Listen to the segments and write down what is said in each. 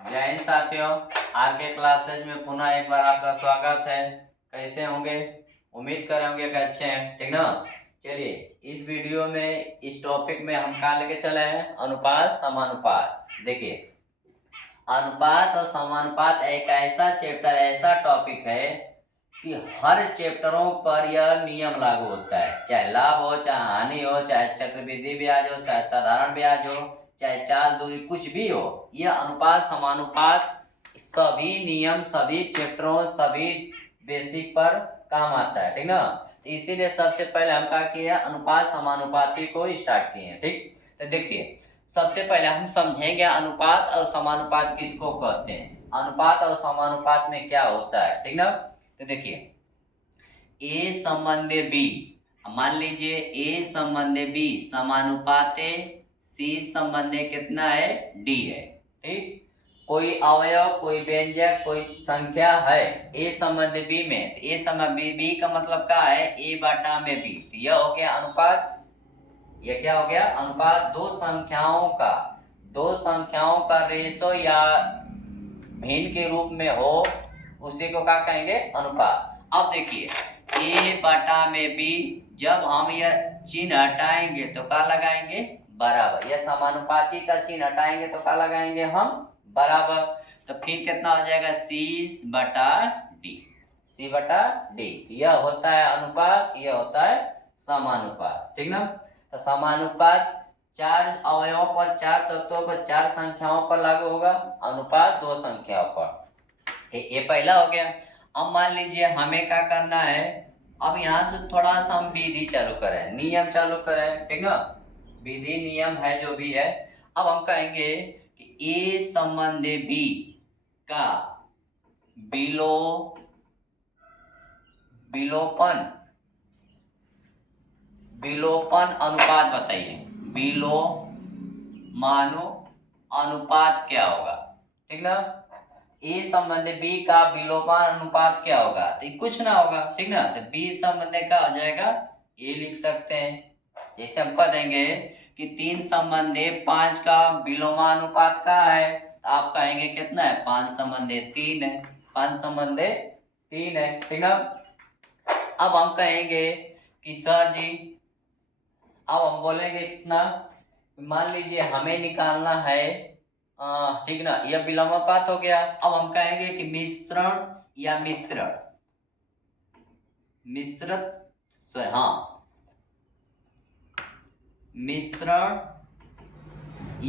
जय हिंद साथियों, आर के क्लासेज में पुनः एक बार आपका स्वागत है। कैसे होंगे? उम्मीद कर रहे होंगे कि अच्छे हैं, ठीक ना। चलिए, इस वीडियो में इस टॉपिक में हम कहाँ लेके चले हैं? अनुपात समानुपात। देखिए, अनुपात और समानुपात एक ऐसा चैप्टर, ऐसा टॉपिक है कि हर चैप्टरों पर यह नियम लागू होता है। चाहे लाभ हो, चाहे हानि हो, चाहे चक्रवृद्धि ब्याज हो, चाहे साधारण ब्याज हो, चाहे चाल दूरी, कुछ भी हो, यह अनुपात समानुपात सभी नियम सभी चैप्टरों सभी बेसिक पर काम आता है, ठीक ना। तो इसीलिए सबसे पहले हम क्या किए, अनुपात समानुपाती को स्टार्ट किए हैं, ठीक। तो देखिए, सबसे पहले हम समझेंगे अनुपात और समानुपात किसको कहते हैं, अनुपात और समानुपात में क्या होता है, ठीक ना। तो देखिए, ए संबंधे बी, मान लीजिए ए संबंधे बी समानुपाते सी संबंधे कितना है? डी है, ठीक। कोई अवयव, कोई व्यंजक, कोई संख्या है ए संबंध बी में, तो ए संबंध बी का मतलब क्या है? ए बटा में बी। तो यह हो गया अनुपात। यह क्या हो गया? अनुपात। दो संख्याओं का रेशो या भिन्न के रूप में हो, उसी को क्या कहेंगे? अनुपात। अब देखिए, ए बटा में बी, जब हम यह चिन्ह हटाएंगे तो क्या लगाएंगे? बराबर। यह समानुपाती का चिन्ह हटाएंगे तो क्या लगाएंगे हम? बराबर। तो फिर कितना हो जाएगा? सी बटा डी। सी बटा डी। यह होता है अनुपात, यह होता है समानुपात, ठीक ना। तो समानुपात चार अवयवों पर, चार तत्वों पर, चार संख्याओं पर लागू होगा, अनुपात दो संख्याओं पर। ये पहला हो गया। अब मान लीजिए हमें क्या करना है, अब यहाँ से थोड़ा सा हम विधि चालू करें, नियम चालू करें, ठीक ना। विधि नियम है जो भी है। अब हम कहेंगे कि ए संबंधे बी का विलोपन अनुपात बताइए। अनुपात क्या होगा, ठीक ना। ए संबंध बी का विलोपन अनुपात क्या होगा? तो कुछ ना होगा, ठीक ना। तो बी संबंध का हो जाएगा, ए लिख सकते हैं। जैसे हम कह देंगे कि 3 संबंधे 5 का विलोमानुपात का है, तो आप कहेंगे कितना है? 5 संबंधे 3 है। 5 संबंधे 3 है, ठीक ना। अब हम कहेंगे कि सर जी, अब हम बोलेंगे कितना, मान लीजिए हमें निकालना है, ठीक ना, यह विलोमानुपात हो गया। अब हम कहेंगे कि मिश्रण या मिश्रण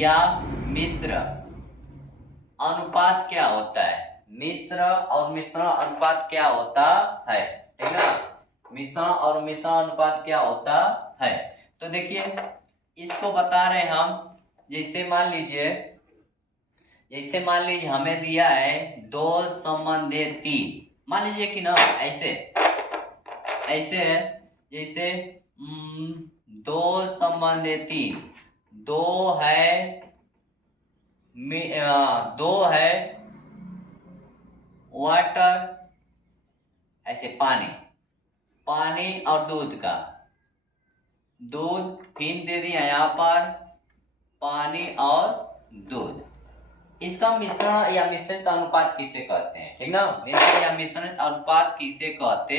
या मिश्र अनुपात क्या होता है? मिश्र और मिश्रण अनुपात क्या होता है, ठीक ना। मिश्रण और मिश्रण अनुपात क्या होता है? तो देखिए, इसको बता रहे हम। जैसे मान लीजिए हमें दिया है 2 संबंधे 3, मान लीजिए कि ना ऐसे है, जैसे 2 संबंधे 3, 2 है वाटर, ऐसे पानी और दूध का, दूध फिर दे दिया यहाँ पर पानी और दूध। इसका मिश्रण या मिश्रित अनुपात किसे कहते हैं, ठीक ना। मिश्रण या मिश्रित अनुपात किसे कहते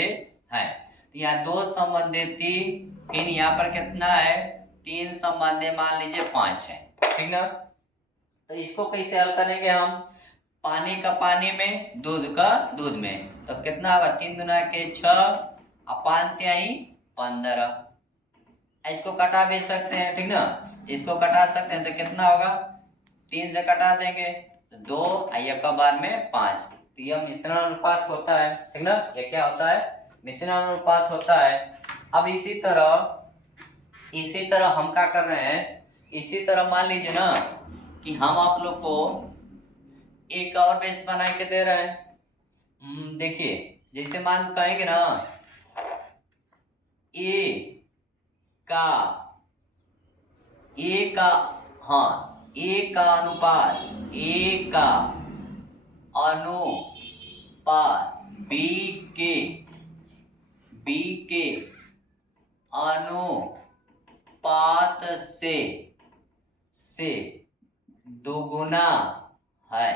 हैं? तो यहाँ 2 संबंधे 3, फिर यहाँ पर कितना है? 3 संबंधे मान लीजिए 5 है, ठीक ना। तो इसको कैसे हल करेंगे हम? पानी का पानी में, दूध का दूध में, तो कितना होगा? 3 दूना के 6 और 5 तिहाई 15। इसको कटा भी सकते हैं, ठीक ना। इसको कटा सकते हैं तो कितना होगा? 3 से कटा देंगे तो 2 एक बार में 5। तो यह मिश्रण अनुपात होता है, ठीक ना। यह क्या होता है? मिश्रण अनुपात होता है। अब इसी तरह हम क्या कर रहे हैं, इसी तरह मान लीजिए ना कि हम आप लोग को एक और बेस बना के दे रहे हैं। देखिए, जैसे मान कहेंगे ना ए का अनुपात बी के अनुपात से दुगुना है,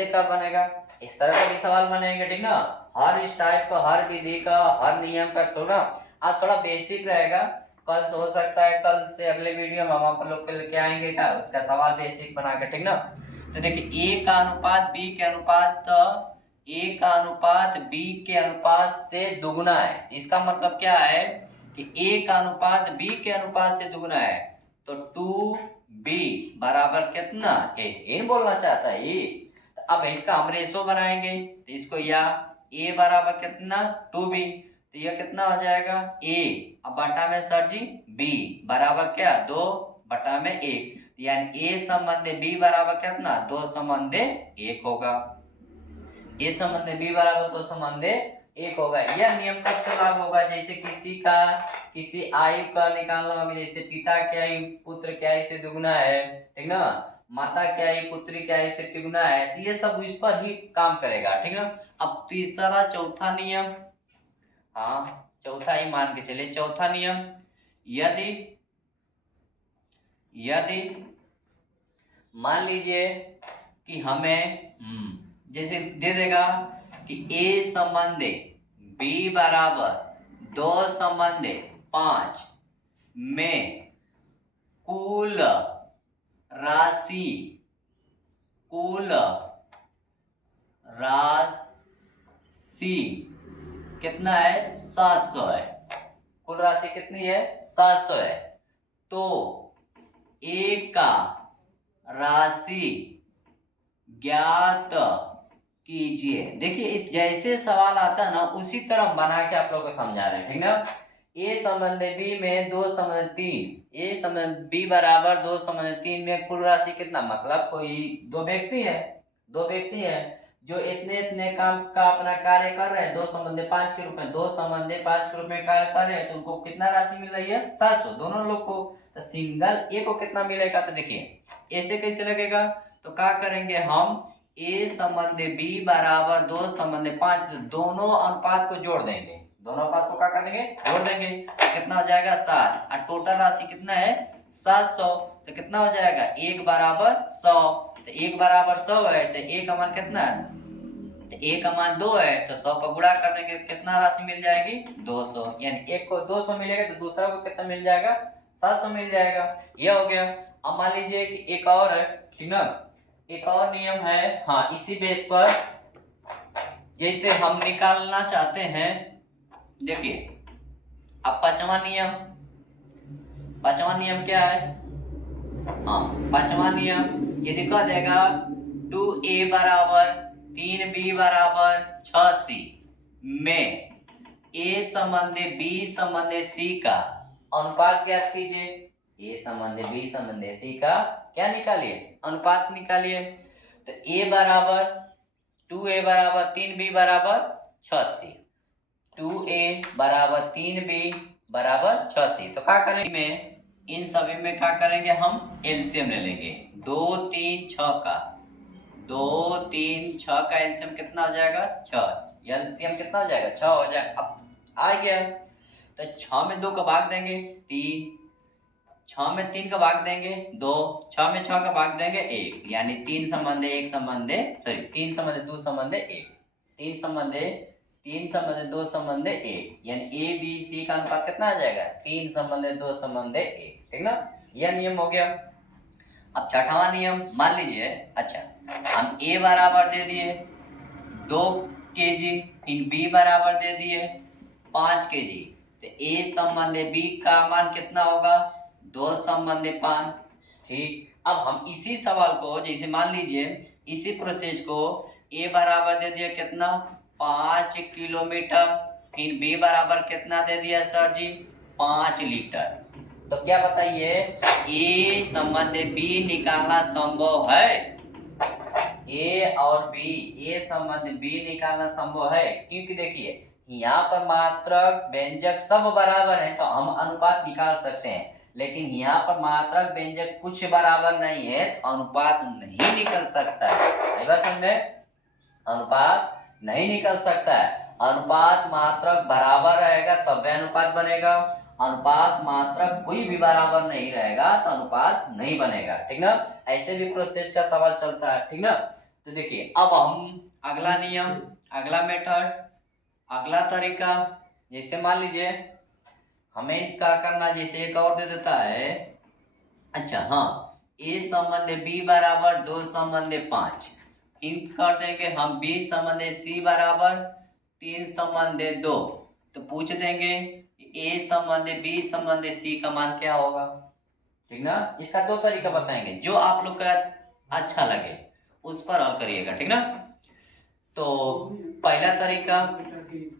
ऐसे कब बनेगा, इस तरह का भी सवाल बनेंगे, ठीक ना। हर इस टाइप का, हर विधि का, हर नियम का थोड़ा आज थोड़ा बेसिक रहेगा। कल से हो सकता है, कल से अगले वीडियो में हम आप लोग के लेके आएंगे का उसका सवाल बेसिक बना के, ठीक ना। तो देखिए ए का अनुपात बी के अनुपात, ए का अनुपात बी के अनुपात से दुगुना है। इसका मतलब क्या है कि ए का अनुपात बी के अनुपात से दुगुना है, तो 2b बराबर कितना, ए बोलना चाहता है ये। तो अब इसका हम रेशो बनाएंगे, तो इसको या a बराबर कितना 2b, तो यह कितना हो जाएगा a, अब बटा में सर जी b बराबर क्या 2 बटा में 1, यानी a संबंधी b बराबर कितना 2 संबंधी 1 होगा। a संबंधी b बराबर 2 संबंधी 1 होगा। यह नियम कब तक लागू होगा, जैसे किसी आयु का निकालना होगा, जैसे पिता की आयु पुत्र की आयु से दुगुना है, ठीक ना, माता की आयु पुत्री की आयु से तिगुना है, तो ये सब इस पर ही काम करेगा, ठीक ना। अब तीसरा चौथा नियम, हाँ चौथा ही मान के चलिए, चौथा नियम, यदि मान लीजिए कि हमें जैसे दे देगा कि a संबंधी b बराबर 2 संबंधी 5 में कुल राशि कितना है 700 है, कुल राशि कितनी है 700 है, तो a का राशि ज्ञात कीजिए। देखिए इस जैसे सवाल आता है ना उसी तरह बना के आप लोगों को समझा रहे हैं, ठीक ना। a संबंधी b में 2 संबंधी 3, a संबंधी b बराबर 2 संबंधी 3 में कुल राशि कितना, मतलब कोई दो व्यक्ति है जो इतने काम का अपना कार्य कर रहे हैं, 2 संबंधी 5 के रूप में, 2 संबंधी 5 के रूप में कार्य कर रहे हैं, तो उनको कितना राशि मिल रही है 700 दोनों लोग को। तो सिंगल ए को कितना मिलेगा, तो देखिए ऐसे कैसे लगेगा, तो क्या करेंगे हम a संबंधी b बराबर 2 संबंधी 5, दोनों अनुपात को जोड़ देंगे, दोनों अनुपात को क्या कर देंगे जोड़ देंगे, तो कितना हो जाएगा 7, और टोटल राशि कितना है 700, तो कितना हो जाएगा 1 बराबर 100, तो 1 बराबर 100 है, तो 1 का मान कितना है, तो 1 का मान 2 है, तो 100 पर गुणा कर देंगे, कितना राशि मिल जाएगी 200, यानी एक को 200 मिलेगा तो दूसरा को कितना मिल जाएगा 700 मिल जाएगा। यह हो गया। अब मान लीजिए कि एक और है, ठीक ना, एक और नियम है, हाँ इसी बेस पर जैसे हम निकालना चाहते हैं, देखिए अब पांचवा नियम क्या है, हाँ पांचवा नियम ये दिखा देगा 2a बराबर 3b बराबर 6c में a संबंधी b संबंधी c का अनुपात ज्ञात कीजिए। a संबंधी b संबंधी c का क्या निकालिए अनुपात निकालिए। तो a बराबर 2a बराबर 3b बराबर 6c, 2a बराबर 3b बराबर 6c, तो क्या करेंगे इन सभी में क्या करेंगे हम एलसीएम ले लेंगे, 2 3 6 का 2 3 6 का एलसीएम कितना हो जाएगा 6, एलसीएम कितना हो जाएगा 6 हो जाएगा। अब आ गया तो 6 में 2 का भाग देंगे 3, 6 में 3 का भाग देंगे 2, 6 में 6 का भाग देंगे 1, यानी 3 संबंध 1 संबंध 3 संबंध 2 संबंध 1, 3 संबंध 2 संबंध 1, यानी ए बी सी का अनुपात कितना आ जाएगा 3 संबंध 2 संबंध 1, ठीक ना। यह नियम हो गया। अब छठवां नियम मान लीजिए, अच्छा हम a बराबर दे दिए 2 kg, फिर b बराबर दे दिए 5 kg, तो a संबंधी b का मान कितना होगा 2 संबंधी 5, ठीक। अब हम इसी सवाल को जैसे मान लीजिए इसी प्रोसेस को a बराबर दे दिया कितना 5 किलोमीटर, फिर b बराबर कितना दे दिया सर जी 5 लीटर, तो क्या बताइए a संबंधी b निकालना संभव है, a और b, a संबंधी b निकालना संभव है, क्योंकि देखिए यहाँ पर मात्रक व्यंजक सब बराबर है तो हम अनुपात निकाल सकते हैं, लेकिन यहाँ पर मात्रक व्यंजक कुछ बराबर नहीं है तो अनुपात नहीं निकल सकता है। बात समझे, अनुपात नहीं निकल सकता है। अनुपात मात्रक बराबर रहेगा तब अनुपात बनेगा, अनुपात मात्रक कोई भी बराबर नहीं रहेगा तो अनुपात नहीं बनेगा, ठीक ना। ऐसे भी प्रोसेस का सवाल चलता है, ठीक ना। तो देखिए अब हम अगला नियम, अगला मेथड, अगला तरीका, जैसे मान लीजिए हमें क्या करना, जैसे एक और दे देता है, अच्छा हाँ, ए संबंध बी बराबर 2 संबंध 5, इन कर देंगे हम बी संबंध सी बराबर 3 संबंध 2, तो पूछ देंगे ए संबंध बी संबंध सी का मान क्या होगा, ठीक ना। इसका दो तरीका बताएंगे, जो आप लोग का अच्छा लगे उस पर हल करिएगा, ठीक ना। तो पहला तरीका,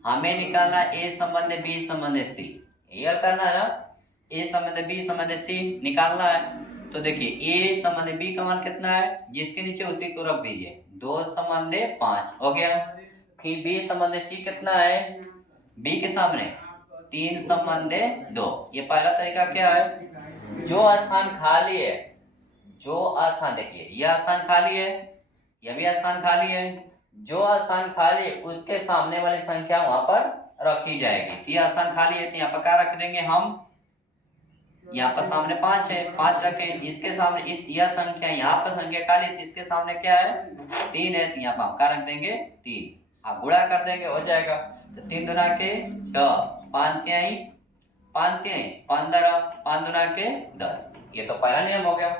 हमें निकालना ए संबंध बी संबंध सी, ये हल करना है ना। ए संबंध बी संबंध सी निकालना है, तो देखिए ए संबंध बी का मान कितना है, जिसके नीचे उसी को रख दीजिए, 2 संबंध 5 हो गया। फिर बी संबंध सी कितना है, बी के सामने 3 संबंध 2, ये पहला तरीका क्या है, जो स्थान खाली है, जो स्थान देखिए यह स्थान खाली है, यह भी स्थान खाली है, जो स्थान खाली है उसके सामने वाली संख्या वहां पर रखी जाएगी। तो यह स्थान खाली है तो यहाँ पर क्या रख देंगे हम, यहाँ पर सामने 5 है, 5 रखे, इसके सामने इस यह संख्या, यहाँ पर संख्या खाली है तो इसके सामने क्या है 3 है, तो यहाँ पर हम क्या रख देंगे 3, आप गुणा कर देंगे हो जाएगा। तो 3 दुना के 6, 5 तिहाई 5 तिहाई 15, 5 दुना के 10, ये तो पहला नियम हो गया,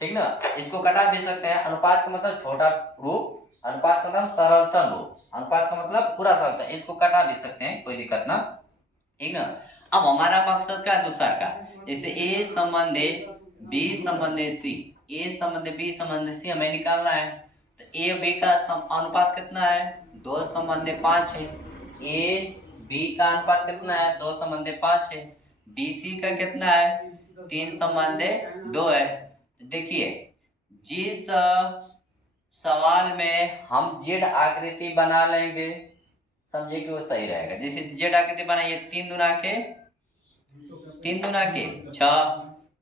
ठीक ना। इसको कटा भी सकते हैं, अनुपात का मतलब छोटा रूप, अनुपात का मतलब सरलतम रूप, अनुपात का मतलब पूरा सरलतम, इसको कटा भी सकते हैं, कोई दिक्कत ना, ठीक ना। अब हमारा मकसद क्या है दूसरा का, जैसे ए संबंध बी संबंध सी, ए संबंध बी संबंध सी हमें निकालना है, तो ए बी का अनुपात कितना है, 2 संबंध 5 है, ए बी का अनुपात कितना है, 2 संबंध 5 है, बी सी का कितना है, 3 संबंध 2 है। देखिए जिस सवाल में हम जेड आकृति बना लेंगे, समझे कि वो सही रहेगा, जैसे जेड आकृति बनाइए, 3 दुना के 6,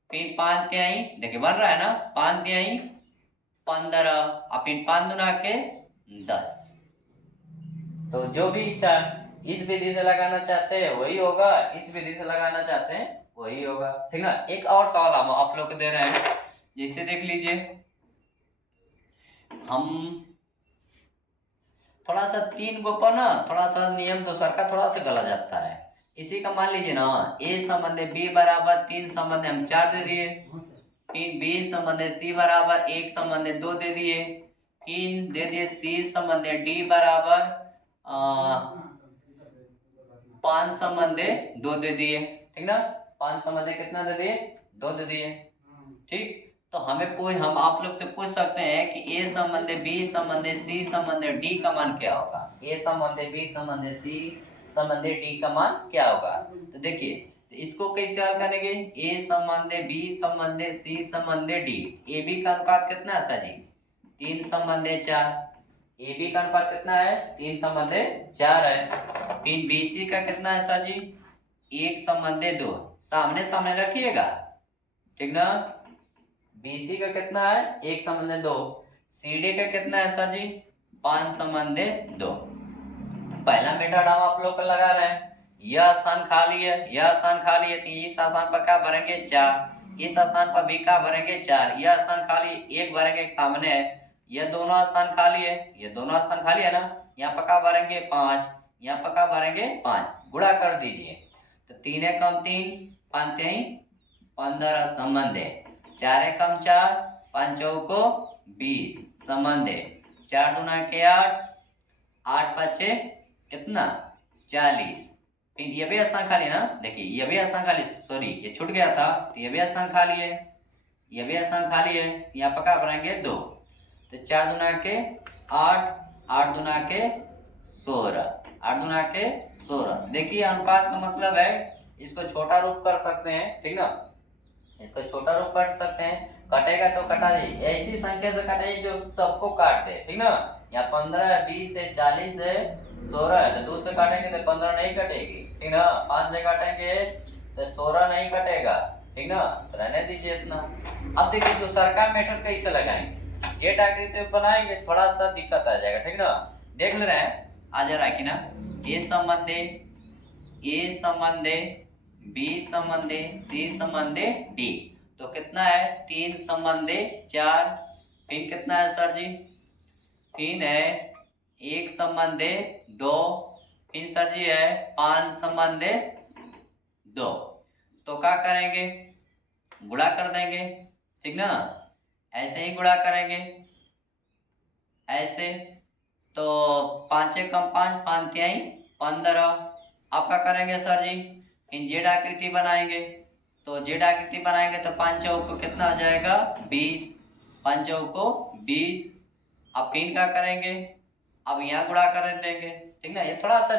फिर 5 तिहाई, देखिए बन रहा है ना, 5 तिहाई 15, और फिर 5 दुना के 10। तो जो भी इच्छा इस विधि से लगाना चाहते हैं वही होगा, इस विधि से लगाना चाहते हैं वही होगा, ठीक ना। एक और सवाल हम आप लोग को दे रहे हैं, जैसे देख लीजिए, हम थोड़ा सा 3 गो पर ना थोड़ा सा नियम दूसरा का थोड़ा सा गलत जाता है, इसी का मान लीजिए ना, ए संबंध बी बराबर 3 संबंध हम 4 दे दिए, फिर बी संबंध सी बराबर 1 संबंध 2 दे दिए, फिर दे दिए सी संबंध डी बराबर 5 संबंध 2 दे दिए, ठीक ना, 5 संबंध कितना दे दिए, 2 दे दिए, ठीक। तो हम आप लोग से पूछ सकते हैं कि ए संबंध बी संबंध सी संबंध डी का मान क्या होगा, ए संबंध बी संबंध सी संबंध डी का मान क्या होगा। तो देखिए तो इसको कैसे हल करेंगे, ए संबंध बी संबंध सी संबंध डी, ए बी का अनुपात कितना है सर जी, 3 संबंध 4, ए बी का अनुपात कितना है, 3 संबंध 4 है, फिर बी सी का कितना है सर जी, 1 संबंध 2, सामने सामने रखिएगा, ठीक ना। BC का कितना है, 1 संबंध 2, CD का कितना है सर जी, 5 संबंध 2। पहला मेथड हम आप लोग को लगा रहे हैं, यह स्थान खाली है, यह स्थान खाली है, तो इस स्थान पर क्या भरेंगे 4, इस स्थान पर भी क्या भरेंगे 4, यह स्थान खाली 1 भरेंगे, सामने है, यह दोनों स्थान खाली है, ये दोनों स्थान खाली है ना, यहाँ पर क्या भरेंगे 5, यहाँ पर क्या भरेंगे 5, गुणा कर दीजिए, तो 3 कम 3, 5 तिहाई 15 संबंध 4 कम 4, 5 चौको 20 संबंध 4 दुना के 8, 8 पचे कितना 40, फिर ये भी स्थान खाली है ना, देखिए ये भी स्थान खाली, सॉरी ये छूट गया था, तो ये भी स्थान खाली है, ये भी स्थान खाली है, यहाँ पर क्या भरेंगे 2, तो 4 दुना के 8, 8 दुना के 16, 8 दुना के 16। देखिए अनुपात का मतलब है, इसको छोटा रूप कर सकते हैं, ठीक ना, इसको छोटा रूप कर सकते हैं, कटेगा तो कटा जाए, ऐसी संख्या से कटाइए जो सबको काट दे, ठीक ना। यहाँ 15 है, 20 है, 40 है, 16 है, तो 2 से काटेंगे तो 15 नहीं कटेगी, ठीक ना, 5 से काटेंगे तो 16 नहीं कटेगा, ठीक ना, तो रहने दीजिए इतना। अब देखिए दूसरा का मेथड कैसे लगाएंगे, जेड आकृति बनाएंगे, थोड़ा सा दिक्कत आ जाएगा, ठीक ना, देख ले रहे हैं, आ जा रहा है कि ना, ए संबंध बी संबंध सी संबंध डी, तो कितना है 3 संबंध 4, फिर कितना है सर जी फिर है 1 संबंधे 2, फिर सर जी है 5 संबंधे 2। तो क्या करेंगे, गुणा कर देंगे, ठीक ना, ऐसे ही गुणा करेंगे ऐसे। तो 5 कम 5, 5 तिहाई 15। अब क्या करेंगे सर जी, इन जेड आकृति बनाएंगे। तो जेड आकृति बनाएंगे तो 5 चौक को कितना आ जाएगा 20, 5 चौक को 20। अब फिर क्या करेंगे, अब यहाँ गुणा कर देंगे, ठीक ना। ये थोड़ा सा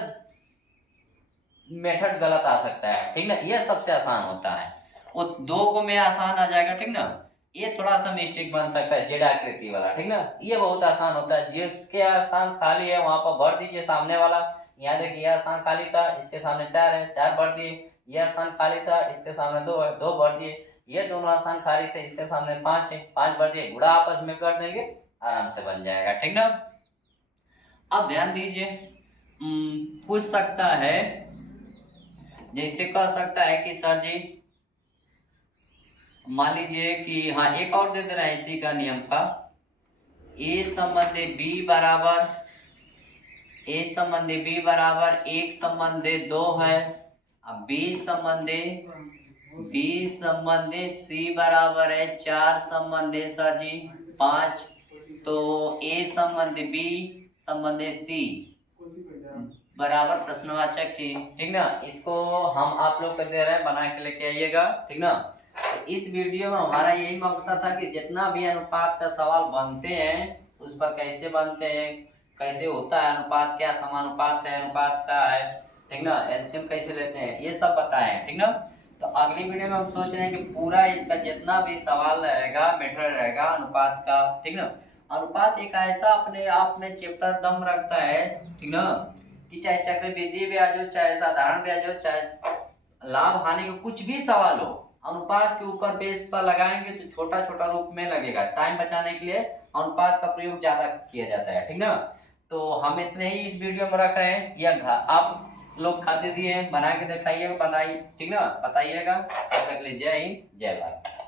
मेथड गलत आ सकता है, ठीक ना, ये सबसे आसान होता है, वो 2 को में आसान आ जाएगा, ठीक ना। ये थोड़ा सा मिस्टेक बन सकता है जेड आकृति वाला, ठीक ना। ये बहुत आसान होता है, जिसके स्थान खाली है वहां पर भर दीजिए सामने वाला। यहाँ देखिए यह स्थान खाली था, इसके सामने 4 है, 4 भर दिए। यह स्थान खाली था, इसके सामने 2 है, 2 भर दिए। ये दोनों स्थान खाली थे, इसके सामने 5 है, 5 भर दिए। गुणा आपस में कर देंगे, आराम से बन जाएगा, ठीक ना। अब ध्यान दीजिए, पूछ सकता है, जैसे कह सकता है कि सर जी मान लीजिए कि हाँ एक और दे दे रहा है इसी का नियम का, ए संबंधे बी बराबर 1 संबंधे 2 है। अब बी संबंधे सी बराबर है 4 संबंधे सर जी 5। तो ए संबंधे बी संबंधे सी बराबर प्रश्नवाचक चिन्ह, ठीक ना। इसको हम आप लोग को दे रहे हैं, बना के लेके आइएगा, ठीक ना। तो इस वीडियो में हमारा यही मकसद था कि जितना भी अनुपात का सवाल बनते हैं उस पर कैसे बनते हैं, कैसे होता है अनुपात, क्या समानुपात है अनुपात का है, ठीक ना, एलसीएम कैसे लेते हैं, ये सब बताएं, ठीक ना। तो अगली वीडियो में हम सोच रहे हैं कि पूरा इसका जितना भी सवाल रहेगा मेथड रहेगा अनुपात का, ठीक ना। अनुपात एक ऐसा अपने आप में चैप्टर दम रखता है, ठीक ना, कि चाहे चक्रवृद्धि ब्याज हो, चाहे साधारण ब्याज हो, चाहे लाभ हानि का कुछ भी सवाल हो, अनुपात के ऊपर बेस पर लगाएंगे तो छोटा छोटा रूप में लगेगा। टाइम बचाने के लिए अनुपात का प्रयोग ज्यादा किया जाता है, ठीक ना। तो हम इतने ही इस वीडियो में रख रहे हैं, या आप लोग खाते दिए हैं, बना के दिखाइए, बनाइए, ठीक ना, बताइएगा। तब तक के लिए जय हिंद, जय भारत।